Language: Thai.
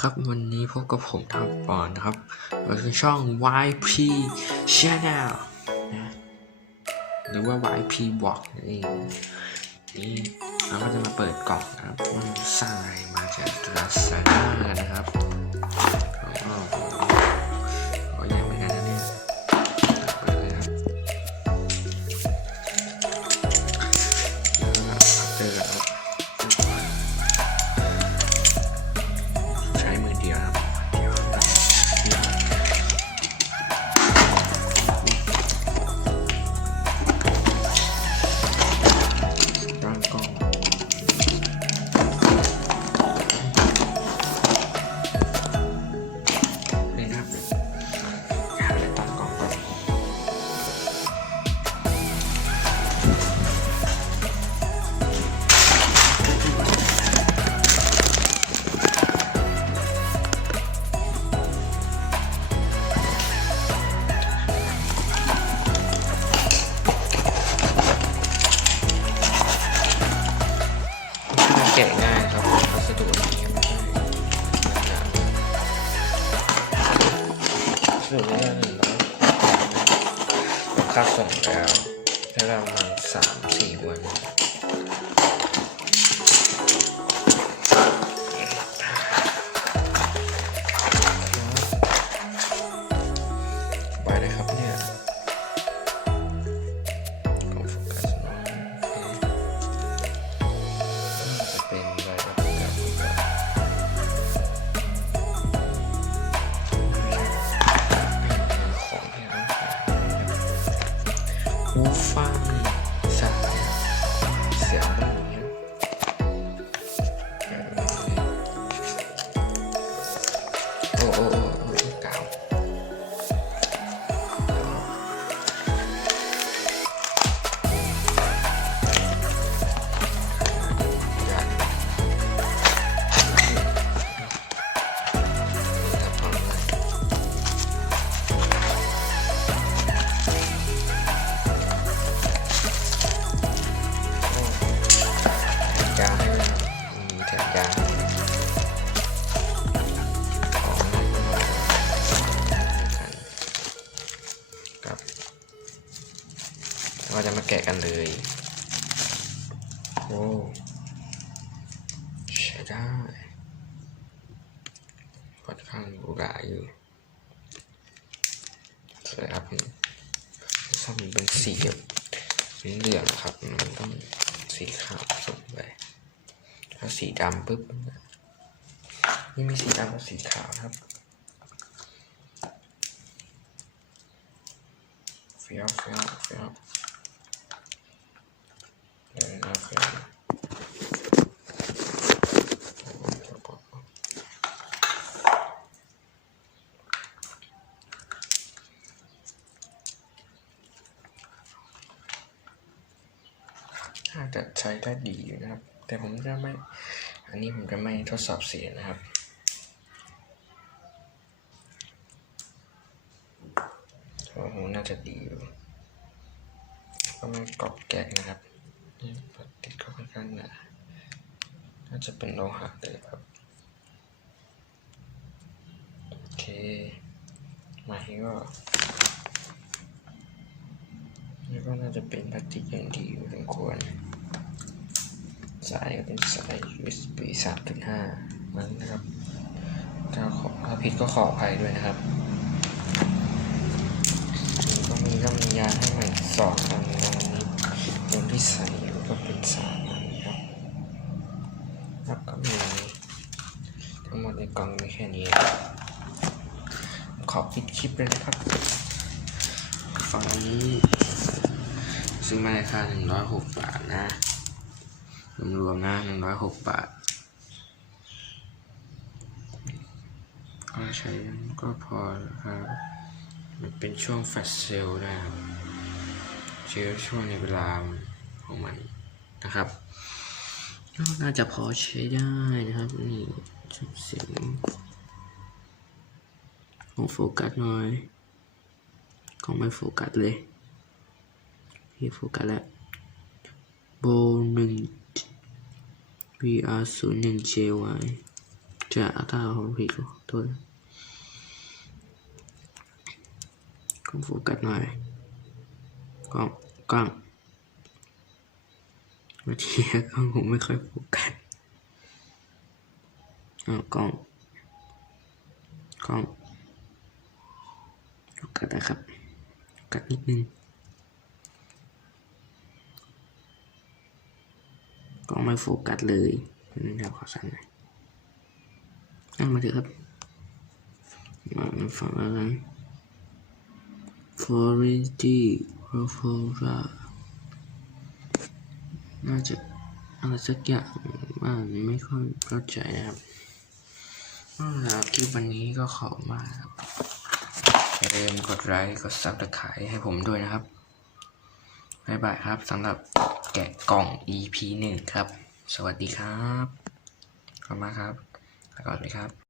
ครับ วันนี้พบกับผมทาปอนนะครับเราคือช่อง YP Channel นะหรือว่า YP Box นั่นเองนี่เราก็จะมาเปิดกล่องนะครับว่ามันสร้างอะไรมาจากลาซาด้านนะครับ หนึ่งร้อยผมคัดส่งแล้วใช้เวลาประมาณสามสี่วัน หูฟั มีแถมยางของอะไรก็มาครับเราจะมาแกะกันเลยโอ้ใช้ได้ค่อนข้างหรูหราอยู่สวยครับชอบมันเป็นสีแบบเหลืองๆครับ มันต้องสีขาวผสมไป ถ้าสีดำปุ๊บไม่มีสีดำกับสีขาวนะครับเฟี้ยวเฟี้ยวเฟี้ยวเดี๋ยวนะเฟี้ยวน่าจะใช้ได้ดีอยู่นะครับ แต่ผมจะไม่ อันนี้ผมจะไม่ทดสอบเสียงนะครับเพราะผมน่าจะดีอยู่ก็ไม่กรอบแกะนะครับนี่พลาสติกก็ค่อนข้างหนาน่าจะเป็นโลหะเลยครับ โอเค มาที่ก็นี่ก็น่าจะเป็นพลาสติกอย่างดีอยู่สมควรายก็เป็นสาย USB 3.5มันนะครับถ้าขอถ้าผิดก็ขออภัยด้วยนะครับก็มีก็มียาให้ใหม่สองอันตรงนี้ตรงที่ใส่ก็เป็นสามอันครับแล้วก็มีทั้งหมดในกล่องมีแค่นี้ขอปิดคลิปเลยนะครับฝั่งนี้ซื้อมาราคาหนึ่งร้อยหกบาทนะ รวมๆนะหนึ่งร้อยหกบาท ก็ใช้ก็พอครับ มันเป็นช่วงแฟลชเซลล์ด้ครับเชื้อช่วงในเวลาของมันนะครับก็น่าจะพอใช้ได้นะครับ นี่ชุดเสียงของโฟกัสหน่อยของไม่โฟกัสเลยพี่โฟกัสแล้วโบหนึ่ง VR 0 1 JY จะถ้าผมผิดขอโทษกล้องโฟกัสหน่อยกล้องกล้องบางทีกล้องผมไม่ค่อยโฟกัสอ้ากล้องกล้องโฟกัสนะครับกัสนิดนึงกล้อง ไม่โฟกัสเลยนี่เราขอสั่นหน่อยนั่งมาเถอะครับมาฟังแล้วกัน f o r e s t y p r o f o r a น่าจะอะไรสักอย่างบ้าไม่ค่อยเข้าใจนะครับเอาละคลิปวันนี้ก็ขอมากครับอย่าลืมกดไลค์ กดซับสไครต์ให้ผมด้วยนะครับ บ๊ายบายครับสำหรับ แกะกล่อง EP หนึ่งครับ สวัสดีครับ ขอบคุณมากครับแล้วก็สวัสดีครับ